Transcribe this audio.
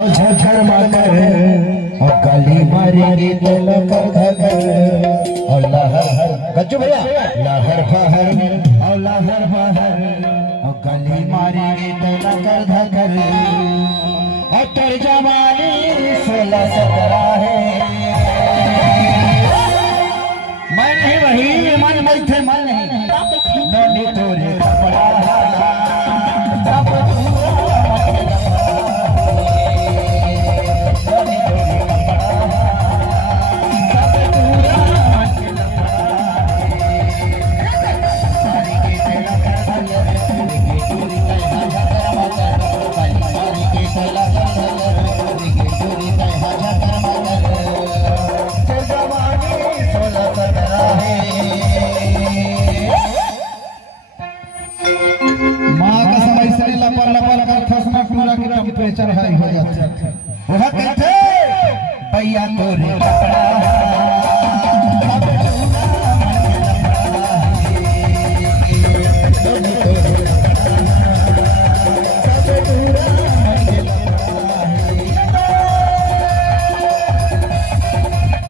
झर माकर और गली मारेंगे तो लहर धर और लहर गज्जू भैया लहर फहर और लहर फहर और गली मारेंगे तो लहर धर और तर जवानी 16-17 है। मैं नहीं वही मन में थे मन नहीं नोनी तोरे कपड़ा टेम्परेचर हाई हो जाता है। वह कहते भैया तोरे